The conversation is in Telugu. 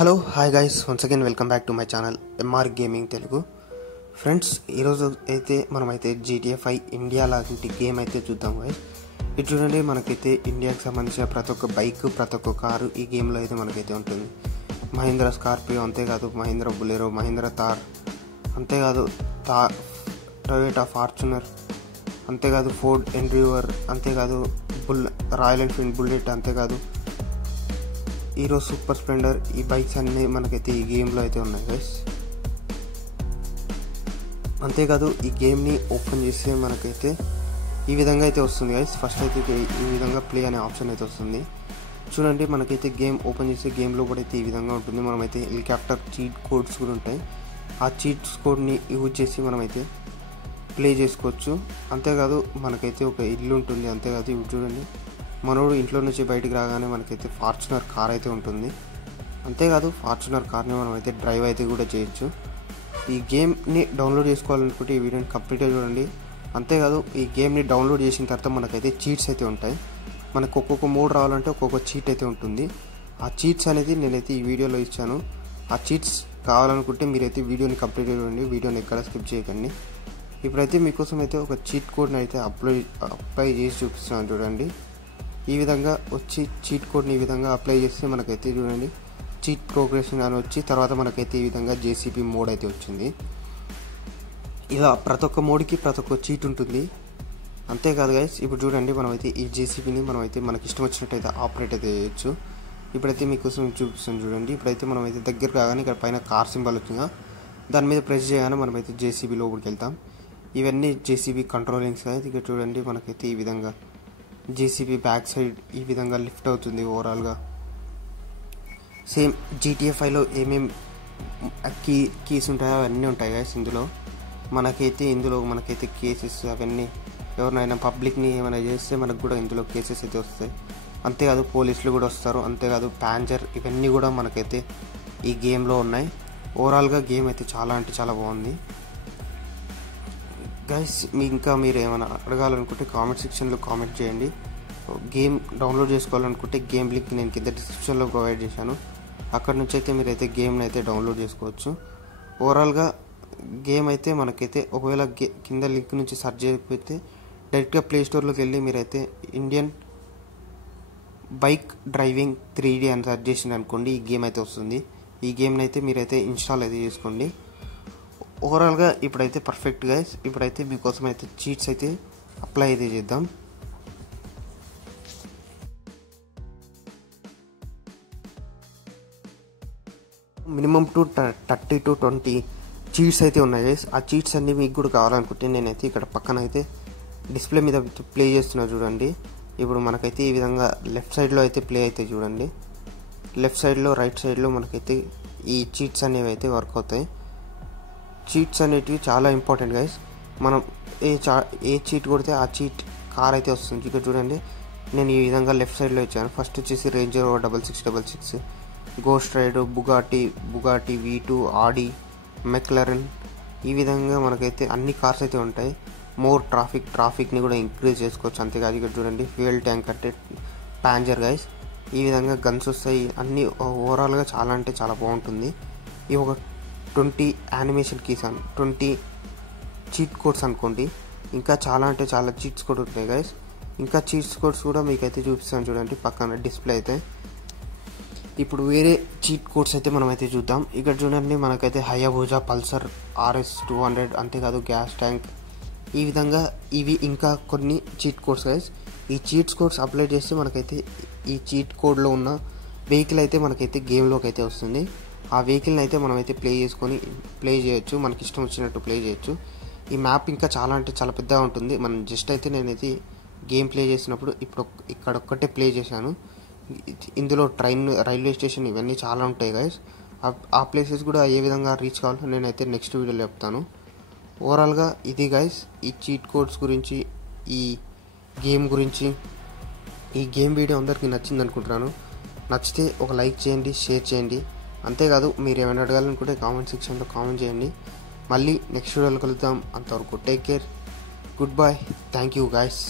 Hello hi guys, once again welcome back to my channel MR gaming Telugu. Friends, ఈరోజు అయితే మనమైతే GTA 5 ఇండియా లాంటి గేమ్ అయితే చూద్దాం గైస్. ఇది చూడండి, మనకైతే ఇండియాకి సంబంధించిన ప్రతి ఒక్క బైక్, ప్రతి ఒక్క కారు ఈ గేమ్లో అయితే మనకైతే ఉంటుంది. మహీంద్రా స్కార్పియో, అంతేకాదు మహీంద్రా బొలెరో, మహీంద్రా థార్, అంతేకాదు టొయోటా ఫార్చునర్, అంతేకాదు ఫోర్డ్ ఎండ్యూవర్, అంతేకాదు రాయల్ ఎన్ఫీల్డ్ బుల్లెట్, అంతేకాదు హీరో సూపర్ స్ప్లెండర్. ఈ బైక్స్ అన్నీ మనకైతే ఈ గేమ్లో అయితే ఉన్నాయి గైస్. అంతేకాదు ఈ గేమ్ని ఓపెన్ చేస్తే మనకైతే ఈ విధంగా అయితే వస్తుంది గైస్. ఫస్ట్ అయితే ఈ విధంగా ప్లే అనే ఆప్షన్ అయితే వస్తుంది. చూడండి, మనకైతే గేమ్ ఓపెన్ చేస్తే గేమ్లో కూడా అయితే ఈ విధంగా ఉంటుంది. మనమైతే హెలికాప్టర్ చీట్ కోడ్స్ కూడా ఉంటాయి. ఆ చీట్స్ కోడ్ని యూజ్ చేసి మనమైతే ప్లే చేసుకోవచ్చు. అంతేకాదు మనకైతే ఒక ఇల్లు ఉంటుంది. అంతేకాదు ఇవి చూడండి, మనోడు ఇంట్లో నుంచి బయటికి రాగానే మనకైతే ఫార్చునర్ కార్ అయితే ఉంటుంది. అంతేకాదు ఫార్చునర్ కార్ని మనం అయితే డ్రైవ్ అయితే కూడా చేయొచ్చు. ఈ గేమ్ని డౌన్లోడ్ చేసుకోవాలనుకుంటే ఈ వీడియోని కంప్లీట్గా చూడండి. అంతేకాదు ఈ గేమ్ని డౌన్లోడ్ చేసిన తర్వాత మనకైతే చీట్స్ అయితే ఉంటాయి. మనకు ఒక్కొక్క మోడ్ రావాలంటే ఒక్కొక్క చీట్ అయితే ఉంటుంది. ఆ చీట్స్ అనేది నేనైతే ఈ వీడియోలో ఇచ్చాను. ఆ చీట్స్ కావాలనుకుంటే మీరైతే వీడియోని కంప్లీట్గా చూడండి, వీడియోని ఎక్కడ స్కిప్ చేయకండి. ఇప్పుడైతే మీకోసం అయితే ఒక చీట్ కోడ్ని అయితే అప్లై చేసి చూపిస్తున్నాను. చూడండి, ఈ విధంగా వచ్చి చీట్ కోడ్ని ఈ విధంగా అప్లై చేస్తే మనకైతే చూడండి చీట్ ప్రోగ్రెషన్ అని వచ్చి తర్వాత మనకైతే ఈ విధంగా జేసీబీ మోడ్ అయితే వచ్చింది. ఇలా ప్రతి ఒక్క మోడ్కి ప్రతి ఒక్క చీట్ ఉంటుంది. అంతేకాదు గైస్, ఇప్పుడు చూడండి, మనమైతే ఈ జేసీబీని మనమైతే మనకి ఇష్టం వచ్చినట్టయితే ఆపరేట్ అయితే చేయొచ్చు. ఇప్పుడైతే మీకోసం చూపిస్తాను చూడండి. ఇప్పుడైతే మనమైతే దగ్గర కాగానే ఇక్కడ పైన కార్ సింబల్ వచ్చిందా, దాని మీద ప్రెస్ చేయగానే మనమైతే జేసీబీ లోపలికి వెళ్తాం. ఇవన్నీ జేసీబీ కంట్రోలింగ్స్. ఇక్కడ చూడండి, మనకైతే ఈ విధంగా జేసీబీ బ్యాక్ సైడ్ ఈ విధంగా లిఫ్ట్ అవుతుంది. ఓవరాల్గా సేమ్ GTA 5లో ఏమేమి కీస్ ఉంటాయో అవన్నీ ఉంటాయి గైస్ ఇందులో. మనకైతే కేసెస్ అవన్నీ ఎవరినైనా పబ్లిక్ని ఏమైనా చేస్తే మనకు కూడా ఇందులో కేసెస్ అయితే వస్తాయి. అంతేకాదు పోలీసులు కూడా వస్తారు. అంతేకాదు ప్యాంజర్, ఇవన్నీ కూడా మనకైతే ఈ గేమ్లో ఉన్నాయి. ఓవరాల్గా గేమ్ అయితే చాలా అంటే చాలా బాగుంది గైస్. మీరు ఏమైనా అడగాలనుకుంటే కామెంట్ సెక్షన్లో కామెంట్ చేయండి. గేమ్ డౌన్లోడ్ చేసుకోవాలనుకుంటే గేమ్ లింక్ నేను కింద డిస్క్రిప్షన్లో ప్రొవైడ్ చేశాను. అక్కడ నుంచి అయితే మీరైతే గేమ్ని అయితే డౌన్లోడ్ చేసుకోవచ్చు. ఓవరాల్గా గేమ్ అయితే మనకైతే ఒకవేళ కింద లింక్ నుంచి సెర్చ్ చేయకపోతే డైరెక్ట్గా ప్లే స్టోర్లోకి వెళ్ళి మీరైతే ఇండియన్ బైక్ డ్రైవింగ్ 3D అని సెర్చ్ చేసింది అనుకోండి, ఈ గేమ్ అయితే వస్తుంది. ఈ గేమ్ని అయితే మీరైతే ఇన్స్టాల్ అయితే చేసుకోండి. ఓవరాల్గా ఇప్పుడైతే పర్ఫెక్ట్ గైస్. ఇప్పుడైతే మీకోసం అయితే చీట్స్ అయితే అప్లై అయితే చేద్దాం. మినిమం 30 to 20 చీట్స్ అయితే ఉన్నాయి గైస్. ఆ చీట్స్ అన్నీ మీకు కూడా కావాలనుకుంటే నేనైతే ఇక్కడ పక్కన అయితే డిస్ప్లే మీద ప్లే చేస్తున్నా చూడండి. ఇప్పుడు మనకైతే ఈ విధంగా లెఫ్ట్ సైడ్లో అయితే ప్లే అయితే చూడండి. లెఫ్ట్ సైడ్లో రైట్ సైడ్లో మనకైతే ఈ చీట్స్ అనేవి అయితే వర్క్ అవుతాయి. చీట్స్ అనేటివి చాలా ఇంపార్టెంట్ గైస్. మనం ఏ చీట్ కొడితే ఆ చీట్ కార్ అయితే వస్తుంది. ఇక్కడ చూడండి, నేను ఈ విధంగా లెఫ్ట్ సైడ్లో ఇచ్చాను. ఫస్ట్ వచ్చేసి Range Rover 6666, ghost ride, Bugatti V2, Audi, McLaren, ఈ విధంగా మనకైతే అన్ని కార్స్ అయితే ఉంటాయి. మోర్ ట్రాఫిక్ని కూడా ఇంక్రీజ్ చేసుకోవచ్చు. అంతేకాదు ఇక్కడ చూడండి, ఫ్యూయల్ ట్యాంక్ అంటే ప్యాంజర్ గైస్. ఈ విధంగా గన్స్ వస్తాయి. అన్నీ ఓవరాల్గా చాలా అంటే చాలా బాగుంటుంది. ఈ ఒక 20 యానిమేషన్ కీస్ 20 చీట్ కోడ్స్ అనుకోండి. ఇంకా చాలా అంటే చాలా చీట్స్ కూడా ఉంటాయి గైస్. ఇంకా చీట్స్ కోడ్స్ కూడా మీకైతే చూపిస్తాను చూడండి పక్కన డిస్ప్లే అయితే. ఇప్పుడు వేరే చీట్ కోడ్స్ అయితే మనం అయితే చూద్దాం. ఇక్కడ చూడండి, మనకైతే హయాబుజా పల్సర్ RS 200, అంతేకాదు గ్యాస్ ట్యాంక్, ఈ విధంగా ఇవి ఇంకా కొన్ని చీట్ కోడ్స్ గైస్. ఈ చీట్స్ కోడ్స్ అప్లై చేస్తే మనకైతే ఈ చీట్ కోడ్లో ఉన్న వెహికల్ అయితే మనకైతే గేమ్లోకి అయితే వస్తుంది. ఆ వెహికల్ని అయితే మనమైతే ప్లే చేయొచ్చు. మనకి ఇష్టం వచ్చినట్టు ప్లే చేయొచ్చు. ఈ మ్యాప్ ఇంకా చాలా అంటే చాలా పెద్దగా ఉంటుంది. మనం జస్ట్ అయితే నేనైతే గేమ్ ప్లే చేసినప్పుడు ఇప్పుడు ఇక్కడ ఒక్కటే ప్లే చేశాను. ఇందులో రైల్వే స్టేషన్ ఇవన్నీ చాలా ఉంటాయి గైస్. ఆ ప్లేసెస్ కూడా ఏ విధంగా రీచ్ కావాలో నేనైతే నెక్స్ట్ వీడియోలో చెప్తాను. ఓవరాల్గా ఇది గైస్, ఈ చీట్ కోడ్స్ గురించి, ఈ గేమ్ గురించి. ఈ గేమ్ వీడియో అందరికీ నచ్చింది అనుకుంటున్నాను. నచ్చితే ఒక లైక్ చేయండి, షేర్ చేయండి. అంతేకాదు మీరు ఏమైనా అడగాలనుకుంటే కామెంట్ సెక్షన్లో కామెంట్ చేయండి. మళ్ళీ నెక్స్ట్ వీడియోలో కలుద్దాం. అంతవరకు take care, good bye, thank you guys.